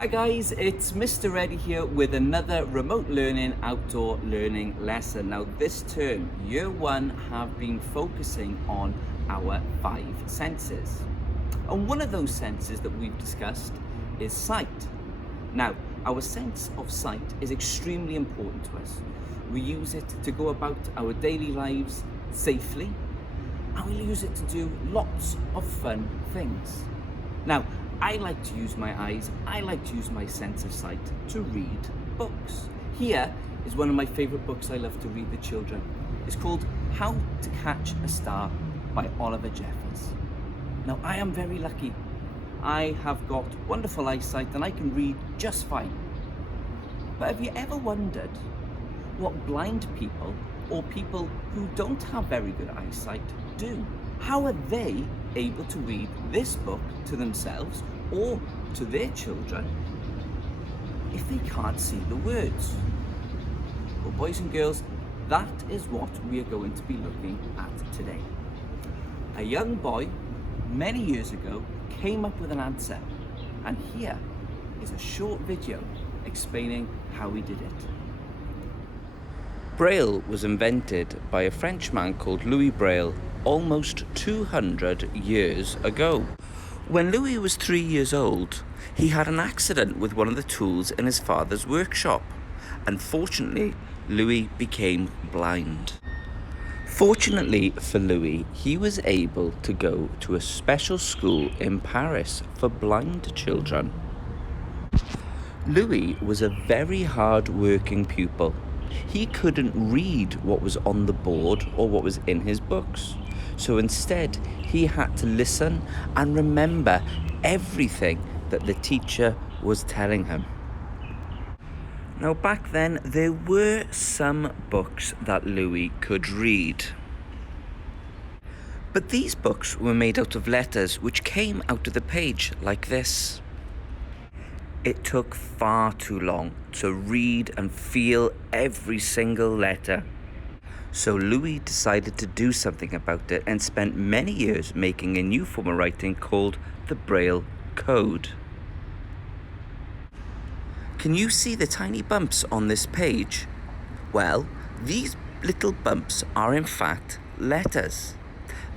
Hi guys, it's Mr. Reddy here with another remote learning outdoor learning lesson. Now this term, year one, have been focusing on our 5 senses. And one of those senses that we've discussed is sight. Now, our sense of sight is extremely important to us. We use it to go about our daily lives safely, and we use it to do lots of fun things. Now, I like to use my eyes, I like to use my sense of sight to read books. Here is one of my favourite books I love to read with children. It's called How to Catch a Star by Oliver Jeffers. Now, I am very lucky. I have got wonderful eyesight and I can read just fine. But have you ever wondered what blind people or people who don't have very good eyesight do? How are they able to read this book to themselves or to their children if they can't see the words? Well, boys and girls, that is what we are going to be looking at today. A young boy many years ago came up with an answer, and here is a short video explaining how he did it. Braille was invented by a Frenchman called Louis Braille almost 200 years ago. When Louis was 3 years old, he had an accident with one of the tools in his father's workshop. Unfortunately, Louis became blind. Fortunately for Louis, he was able to go to a special school in Paris for blind children. Louis was a very hard-working pupil. He couldn't read what was on the board or what was in his books. So instead, he had to listen and remember everything that the teacher was telling him. Now, back then, there were some books that Louis could read. But these books were made out of letters which came out of the page like this. It took far too long to read and feel every single letter. So Louis decided to do something about it and spent many years making a new form of writing called the Braille Code. Can you see the tiny bumps on this page? Well, these little bumps are in fact letters.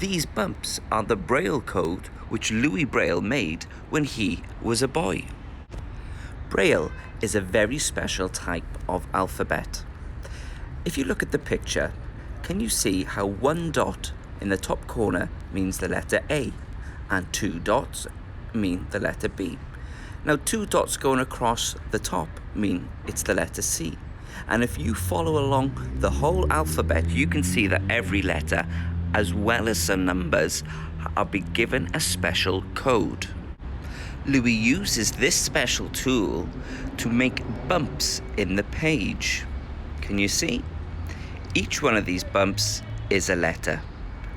These bumps are the Braille Code which Louis Braille made when he was a boy. Braille is a very special type of alphabet. If you look at the picture, can you see how one dot in the top corner means the letter A and 2 dots mean the letter B? Now, 2 dots going across the top mean it's the letter C. And if you follow along the whole alphabet, you can see that every letter, as well as some numbers, are being given a special code. Louis uses this special tool to make bumps in the page. Can you see? Each one of these bumps is a letter,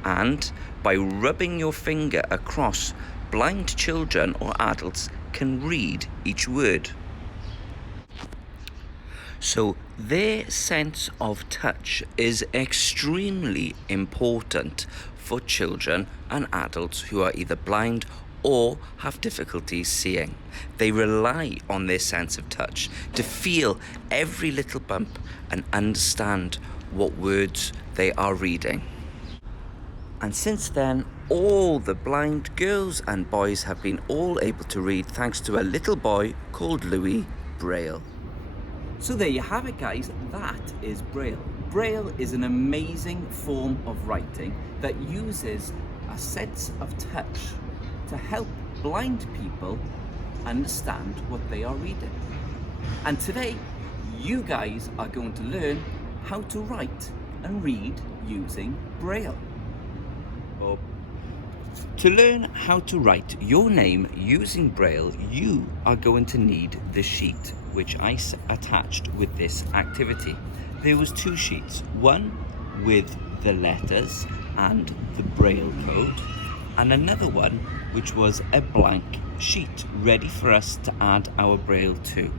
and by rubbing your finger across, blind children or adults can read each word. So their sense of touch is extremely important for children and adults who are either blind or have difficulties seeing. They rely on their sense of touch to feel every little bump and understand what words they are reading. And since then, all the blind girls and boys have been all able to read thanks to a little boy called Louis Braille. So there you have it, guys. That is Braille. Braille is an amazing form of writing that uses a sense of touch to help blind people understand what they are reading. And today, you guys are going to learn how to write and read using Braille. To learn how to write your name using Braille, you are going to need the sheet which I attached with this activity. There was 2 sheets, one with the letters and the Braille code, and another one which was a blank sheet ready for us to add our Braille to.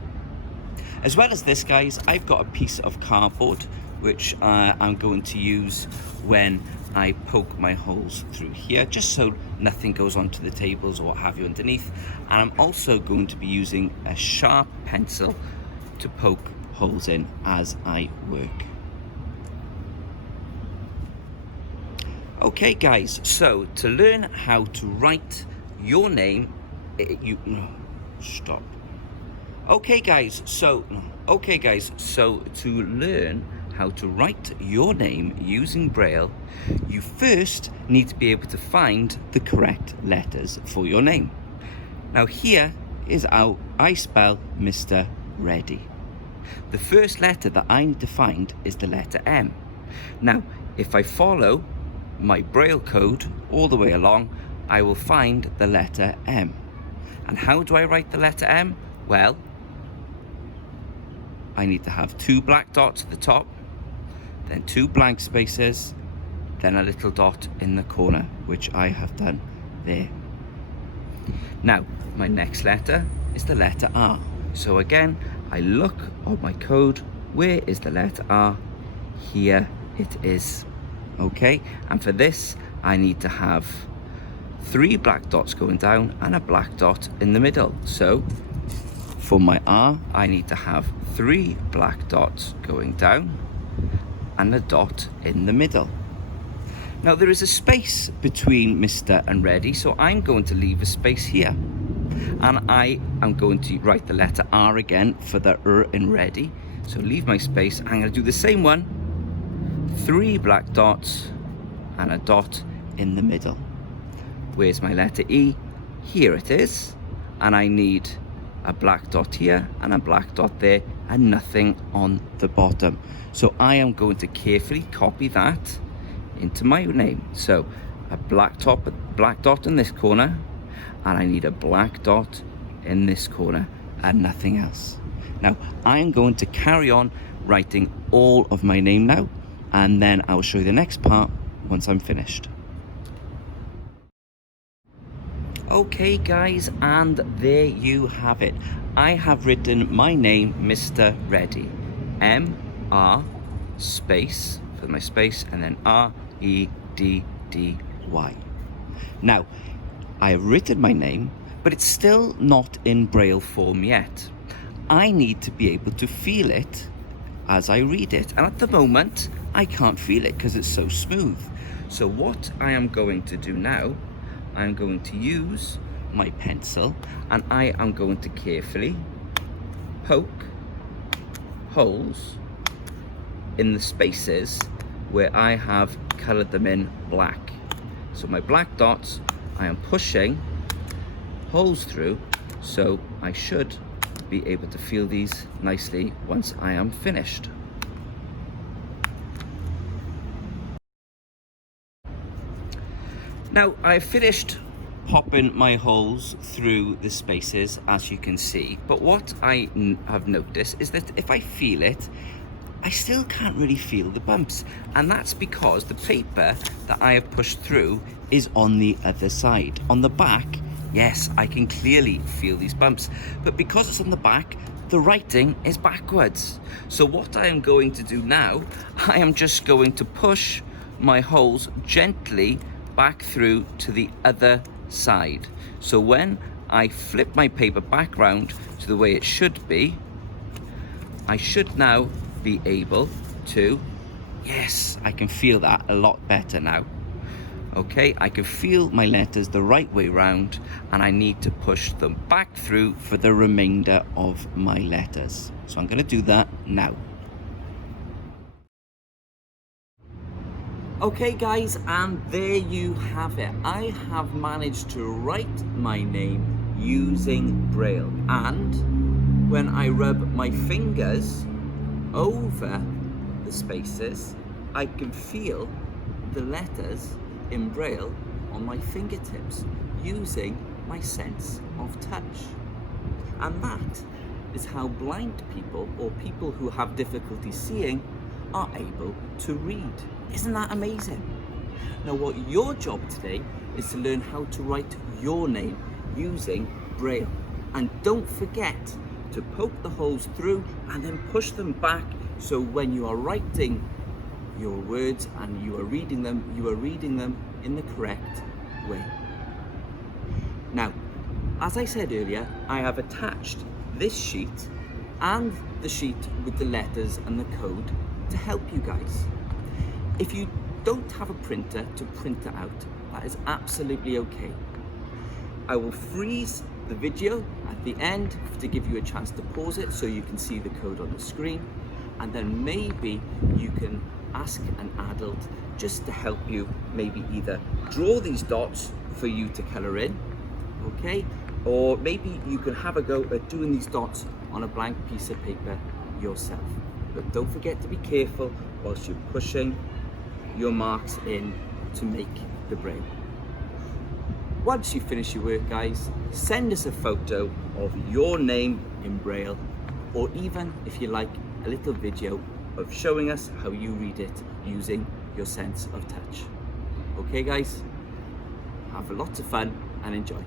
As well as this, guys, I've got a piece of cardboard which I'm going to use when I poke my holes through here just so nothing goes onto the tables or what have you underneath. And I'm also going to be using a sharp pencil to poke holes in as I work. Okay guys, so to learn how to write your name, stop. Okay guys, so to learn how to write your name using Braille, you first need to be able to find the correct letters for your name. Now here is how I spell Mr. Ready. The first letter that I need to find is the letter M. Now, if I follow my Braille code all the way along, I will find the letter M. And how do I write the letter M? Well, I need to have 2 black dots at the top, then 2 blank spaces, then a little dot in the corner, which I have done there. Now, my next letter is the letter R. So again, I look on my code, where is the letter R? Here it is. Okay, and for this, I need to have 3 black dots going down and a black dot in the middle. So for my R, I need to have 3 black dots going down and a dot in the middle. Now there is a space between Mr. and Ready, so I'm going to leave a space here. And I am going to write the letter R again for the R in Ready. So leave my space, I'm going to do the same one. 3 black dots and a dot in the middle. Where's my letter E? Here it is. And I need a black dot here and a black dot there and nothing on the bottom. So I am going to carefully copy that into my name. So a black dot in this corner, and I need a black dot in this corner and nothing else. Now I am going to carry on writing all of my name now, and then I will show you the next part once I'm finished. Okay guys, and there you have it. I have written my name, Mr. Ready. M-R space, for my space, and then R-E-D-D-Y. Now, I have written my name, but it's still not in Braille form yet. I need to be able to feel it as I read it. And at the moment, I can't feel it because it's so smooth. So what I am going to do now, I'm going to use my pencil and I am going to carefully poke holes in the spaces where I have colored them in black. So my black dots, I am pushing holes through, so I should be able to feel these nicely once I am finished. Now I've finished popping my holes through the spaces, as you can see, but what I have noticed is that if I feel it, I still can't really feel the bumps, and that's because the paper that I have pushed through is on the other side. On the back, yes, I can clearly feel these bumps, but because it's on the back, the writing is backwards. So what I am going to do now, I am just going to push my holes gently back through to the other side. So when I flip my paper back round to the way it should be, I should now be able to, yes, I can feel that a lot better now. Okay, I can feel my letters the right way round, and I need to push them back through for the remainder of my letters. So I'm going to do that now. Okay guys, and there you have it. I have managed to write my name using Braille, and when I rub my fingers over the spaces, I can feel the letters in Braille on my fingertips using my sense of touch. And that is how blind people, or people who have difficulty seeing, are able to read. Isn't that amazing? Now what your job today is to learn how to write your name using Braille. And don't forget to poke the holes through and then push them back, so when you are writing your words and you are reading them in the correct way. Now, as I said earlier, I have attached this sheet and the sheet with the letters and the code to help you guys. If you don't have a printer to print it out, that is absolutely okay. I will freeze the video at the end to give you a chance to pause it so you can see the code on the screen, and then maybe you can ask an adult just to help you maybe either draw these dots for you to colour in, okay, or maybe you can have a go at doing these dots on a blank piece of paper yourself. But don't forget to be careful whilst you're pushing your marks in to make the braille. Once you finish your work, guys, send us a photo of your name in braille, or even, if you like, a little video of showing us how you read it using your sense of touch. Okay guys, have lots of fun and enjoy.